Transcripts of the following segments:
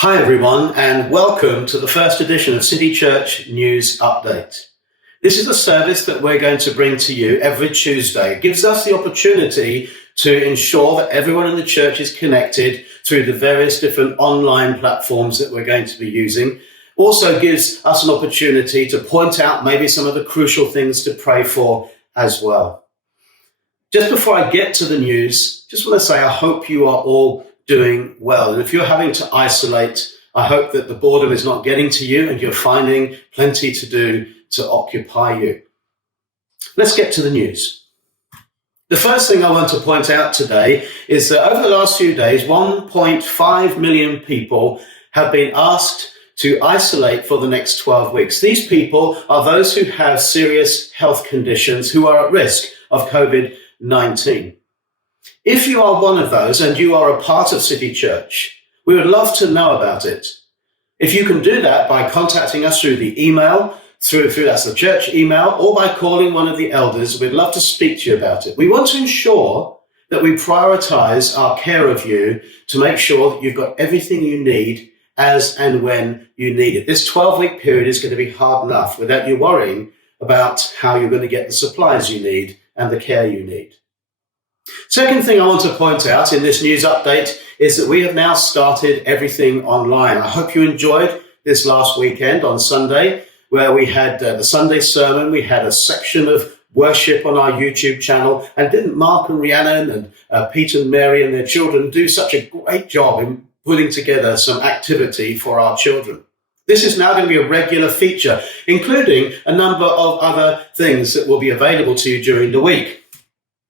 Hi everyone, and welcome to the first edition of City Church News Update. This is a service that we're going to bring to you every Tuesday. It gives us the opportunity to ensure that everyone in the church is connected through the various different online platforms that we're going to be using. Also gives us an opportunity to point out maybe some of the crucial things to pray for as well. Just before I get to the news, just want to say I hope you are all doing well. And if you're having to isolate, I hope that the boredom is not getting to you and you're finding plenty to do to occupy you. Let's get to the news. The first thing I want to point out today is that over the last few days, 1.5 million people have been asked to isolate for the next 12 weeks. These people are those who have serious health conditions who are at risk of COVID-19. If you are one of those and you are a part of City Church, we would love to know about it. If you can do that by contacting us through the email, through that's the church email, or by calling one of the elders, we'd love to speak to you about it. We want to ensure that we prioritize our care of you to make sure that you've got everything you need as and when you need it. This 12-week period is going to be hard enough without you worrying about how you're going to get the supplies you need and the care you need. Second thing I want to point out in this news update is that we have now started everything online. I hope you enjoyed this last weekend on Sunday, where we had the Sunday sermon. We had a section of worship on our YouTube channel. And didn't Mark and Rhiannon and Pete and Mary and their children do such a great job in putting together some activity for our children? This is now going to be a regular feature, including a number of other things that will be available to you during the week.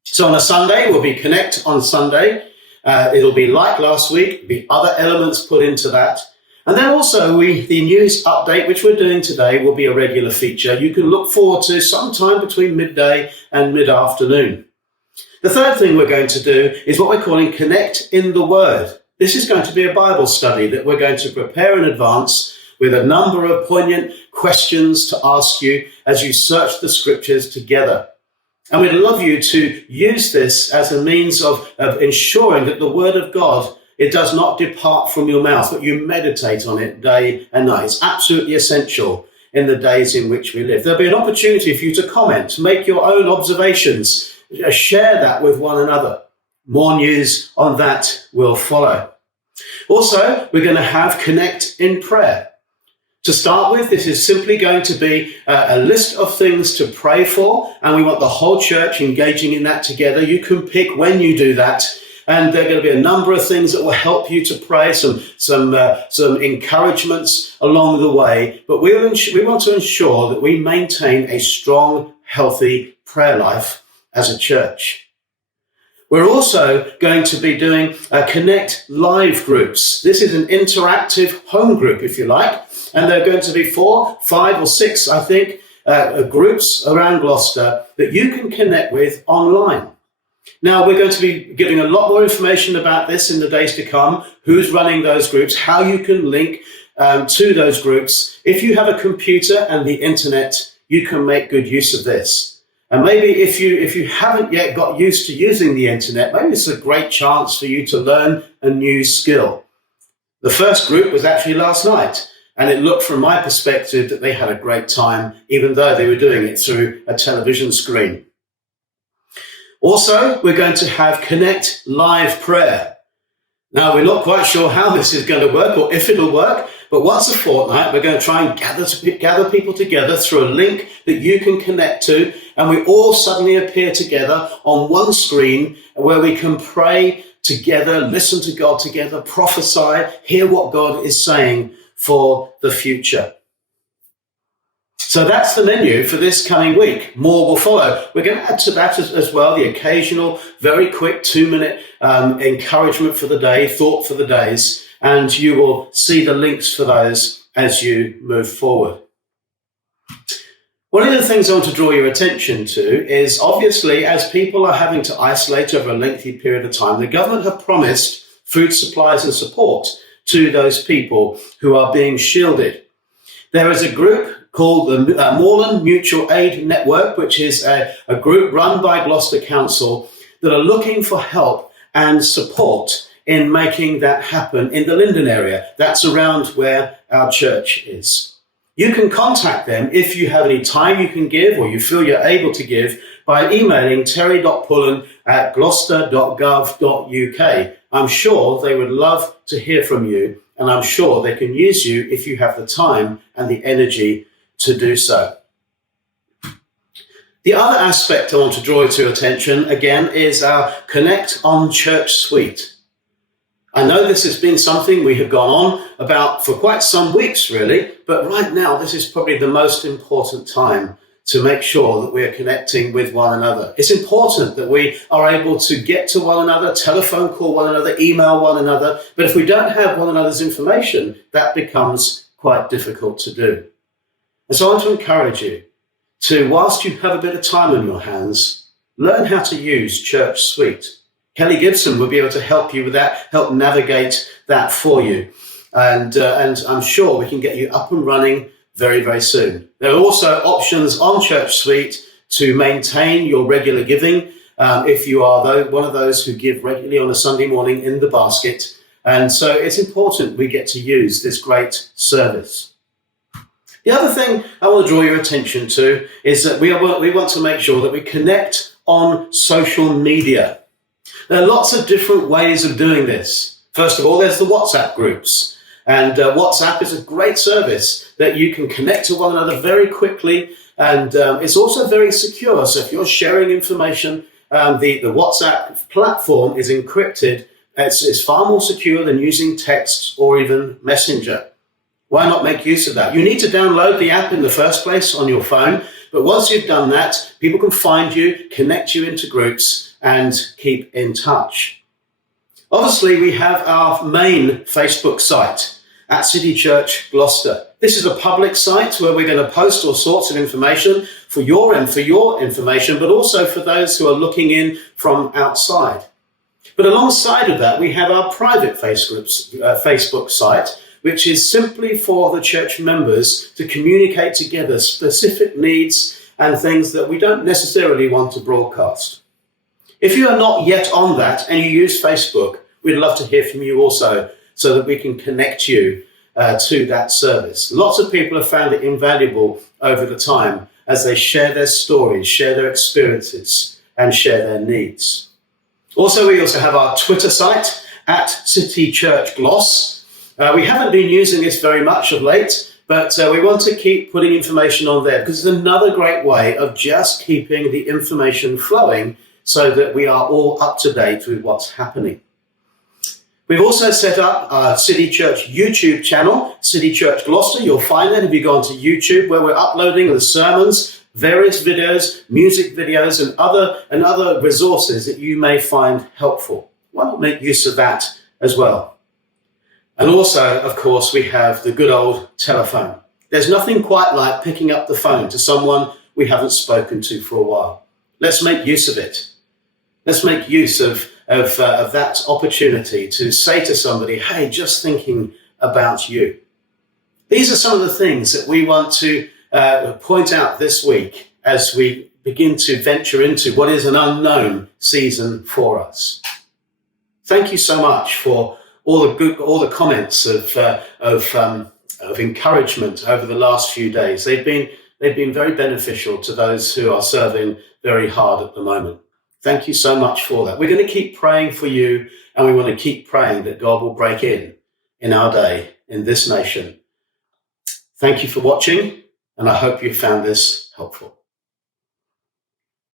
So on a Sunday, we'll be Connect on Sunday. It'll be like last week, be other elements put into that. And then also the news update, which we're doing today, will be a regular feature. You can look forward to sometime between midday and mid-afternoon. The third thing we're going to do is what we're calling Connect in the Word. This is going to be a Bible study that we're going to prepare in advance with a number of poignant questions to ask you as you search the scriptures together. And we'd love you to use this as a means of ensuring that the word of God, it does not depart from your mouth, but you meditate on it day and night. It's absolutely essential in the days in which we live. There'll be an opportunity for you to comment, make your own observations, share that with one another. More news on that will follow. Also, we're going to have Connect in Prayer. To start with, this is simply going to be a list of things to pray for, and we want the whole church engaging in that together. You can pick when you do that, and there are going to be a number of things that will help you to pray, some encouragements along the way. But we want to ensure that we maintain a strong, healthy prayer life as a church. We're also going to be doing Connect Live groups. This is an interactive home group, if you like. And there are going to be 4, 5 or 6, I think, groups around Gloucester that you can connect with online. Now, we're going to be giving a lot more information about this in the days to come, who's running those groups, how you can link to those groups. If you have a computer and the internet, you can make good use of this. And maybe if you haven't yet got used to using the internet, maybe it's a great chance for you to learn a new skill. The first group was actually last night. And it looked from my perspective that they had a great time, even though they were doing it through a television screen. Also, we're going to have Connect Live Prayer. Now, we're not quite sure how this is going to work or if it'll work, but once a fortnight, we're going to try and gather people together through a link that you can connect to, and we all suddenly appear together on one screen where we can pray together, listen to God together, prophesy, hear what God is saying for the future. So that's the menu for this coming week. More will follow. We're going to add to that as well the occasional, very quick 2-minute encouragement for the day, thought for the days, and you will see the links for those as you move forward. One of the things I want to draw your attention to is obviously as people are having to isolate over a lengthy period of time, the government have promised food supplies and support to those people who are being shielded. There is a group called the Moreland Mutual Aid Network, which is a group run by Gloucester Council that are looking for help and support in making that happen in the Linden area. That's around where our church is. You can contact them if you have any time you can give or you feel you're able to give by emailing terry.pullen@gloucester.gov.uk. I'm sure they would love to hear from you, and I'm sure they can use you if you have the time and the energy to do so. The other aspect I want to draw to your attention again is our Connect on Church Suite. I know this has been something we have gone on about for quite some weeks, really, but right now this is probably the most important time to make sure that we are connecting with one another. It's important that we are able to get to one another, telephone call one another, email one another, but if we don't have one another's information, that becomes quite difficult to do. And so I want to encourage you to, whilst you have a bit of time on your hands, learn how to use Church Suite. Kelly Gibson will be able to help you with that, help navigate that for you. And I'm sure we can get you up and running very, very soon. There are also options on Church Suite to maintain your regular giving if you are one of those who give regularly on a Sunday morning in the basket. And so it's important we get to use this great service. The other thing I want to draw your attention to is that we want to make sure that we connect on social media. There are lots of different ways of doing this. First of all, there's the WhatsApp groups. And WhatsApp is a great service that you can connect to one another very quickly. And it's also very secure. So if you're sharing information, the WhatsApp platform is encrypted. It's far more secure than using text or even Messenger. Why not make use of that? You need to download the app in the first place on your phone. But once you've done that, people can find you, connect you into groups, and keep in touch. Obviously, we have our main Facebook site at City Church Gloucester. This is a public site where we're going to post all sorts of information for your information, but also for those who are looking in from outside. But alongside of that, we have our private Facebook site, which is simply for the church members to communicate together specific needs and things that we don't necessarily want to broadcast. If you are not yet on that and you use Facebook, we'd love to hear from you also so that we can connect you to that service. Lots of people have found it invaluable over the time as they share their stories, share their experiences, and share their needs. We also have our Twitter site at City Church Gloss. We haven't been using this very much of late, but we want to keep putting information on there because it's another great way of just keeping the information flowing so that we are all up to date with what's happening. We've also set up our City Church YouTube channel, City Church Gloucester. You'll find that if you go onto YouTube, where we're uploading the sermons, various videos, music videos, and other resources that you may find helpful. Why not make use of that as well? And also, of course, we have the good old telephone. There's nothing quite like picking up the phone to someone we haven't spoken to for a while. Let's make use of it. Let's make use of that opportunity to say to somebody, hey, just thinking about you. These are some of the things that we want to point out this week as we begin to venture into what is an unknown season for us. Thank you so much for all the comments of encouragement over the last few days. They've been very beneficial to those who are serving very hard at the moment. Thank you so much for that. We're going to keep praying for you, and we want to keep praying that God will break in our day, in this nation. Thank you for watching, and I hope you found this helpful.